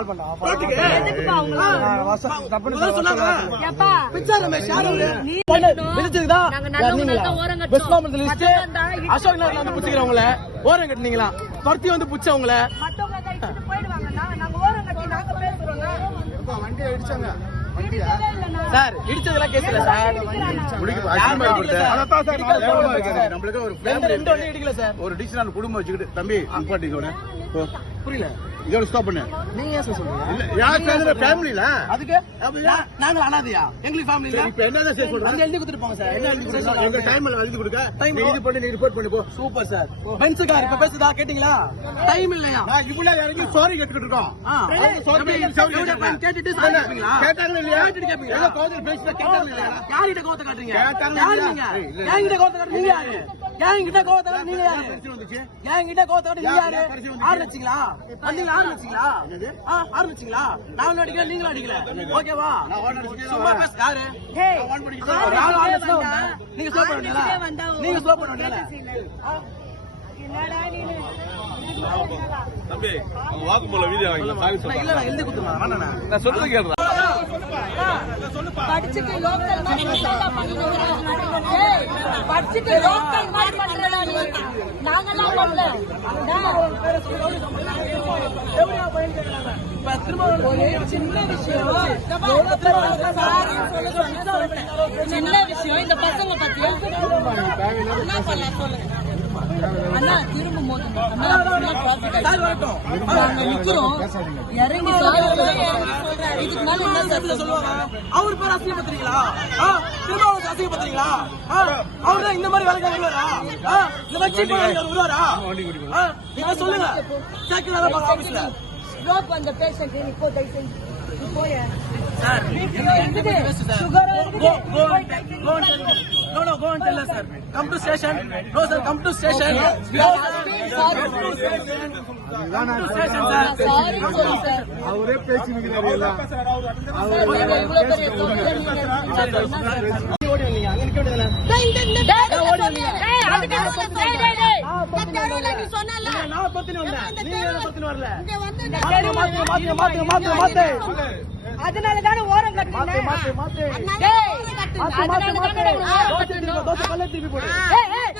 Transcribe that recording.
கால் பண்ணா எதுக்குப்பா அவங்கள ஏப்பா பிச்சை ரமேஷ் யாரு நீ பிடிச்சதுதா நாங்க நல்லவங்க ஓரம் கட்டோம் வெஸ்ட்மாம்பலத்துல லிஸ்ட் அசோக் நகர்ல வந்து புடிச்சிக்கிறவங்கள ஓரம் கட்டினீங்களா துரத்தி வந்து புடிச்சவங்கள மத்தவங்க கைட்டு போயிடுவாங்க நாங்க ஓரம் கட்டி நாங்க பேசுறோங்க வண்டி அடிச்சாங்க சார் இடிச்சதெல்லாம் கேஸ் இல்ல சார் நம்மளுக்கு ஒரு ரெண்டு வண்டி இடிக்கல சார் ஒரு டிசிஷன் குடும்பம் வச்சுக்கிட்டு தம்பி நிப்பாட்டிக்கோனே புரியல இதோட ஸ்டாப் பண்ணு. நீங்க ஏன் சார் சொல்றீங்க இல்ல யார் பேசுற ஃபேமிலில அதுக்கு நாங்க அனாதையா எங்களுக்கு ஃபேமிலி இல்ல இப்ப என்னதான் செய்ய சொல்றீங்க? அங்க எழுதி கொடுத்துருப்பாங்க சார் என்ன எழுதி கொடுங்க? எங்க டைம்ல எழுதி கொடுங்க. Time நீ இது பண்ணி நீ ரிப்போர்ட் பண்ணி போ. சூப்பர் சார் பென்ஸ் கார் இப்ப பேசுதா கேட்டீங்களா டைம் இல்லையா நான் இவ்வளவு இறங்கி சாரி கேட்டுக்கிட்டு இருக்கோம். கேட்டுட்டு சாரி கேப்பீங்களா கேட்டாங்களா இல்லையா? கேட்டுட்டு கேப்பீங்களா எங்க கோவில் பேசினா கேட்டாங்களா இல்லையா? யார்கிட்ட கோவத்தை காட்டுறீங்க கேட்டாங்க யாரு இல்லையா? நீங்க என்கிட்ட கோவத்தை காட்டுறீங்க நீங்க யாரு என்கிட்ட கோவத்தை காட்டுறீங்க நீங்க யாரு பிரச்சனை வந்துச்சு. என்கிட்ட கோவத்தை காட்டுறீங்க நீங்க யாரு ஆரம்பிச்சீங்களா வந்தீங்களா ஆரம்பிச்சீங்களா ஆரம்பிச்சீங்களா நான் அடிக்கல நீங்களும் அடிக்கல ஓகேவா சும்மா பேச யாரு நீங்க ஸ்லோ பண்ண நீங்க ஸ்லோ பண்ண என்னடா நீனு தம்பி அவங்க வாக்குமூல வீடியோ இல்ல நான் எழுதி கொடுத்துருவேன் நான் சொல்றது கேட்றேன் படிச்சுட்டு லோக்கல் மாதிரி மசாலா பண்ணிடுறோம் ஏய் படிச்சுட்டு லோக்கல் மாதிரி பண்றடா நீ நாங்கலாம் பண்ணல சின்ன விஷயம் சின்ன விஷயம் இந்த பசங்க பத்தியா என்ன பண்ணலாம் சொல்லுங்க அண்ணா திரும்ப போது நாங்க நிக்கிறோம் இறங்கி இதுக்கு மேல என்ன சார் சொல்லுவாங்க அவர் பேர் அசிங்கப்படுத்துறீங்களா திரும்ப அவருக்கு அசிங்கப்படுத்துறீங்களா அவர் தான் இந்த மாதிரி வேலைக்காக வருவாரா இந்த மாதிரி சீப் வருவாரா நீங்க சொல்லுங்க கேட்கலாம் ஆபீஸ்ல ரோக் வந்த பேஷண்ட் நீ போ தயவு செஞ்சு நீ போய sir sugar go and tell us sir come to station no sir come to station sorry சொல்லு சார் அவரே பேசிக்கிறாரு எல்லாம். இவ்வளவு பெரிய தொகை ஓடி வந்தீங்க அங்க நிக்க வேண்டியதானே நான் பத்தினி வந்தேன் நீங்க என்ன பத்தினி வரல மாத்து அதனாலதானே ஓரம் கட்டுறேன் தோசை கல்ல திருப்பி போடு ஏய் ஏய்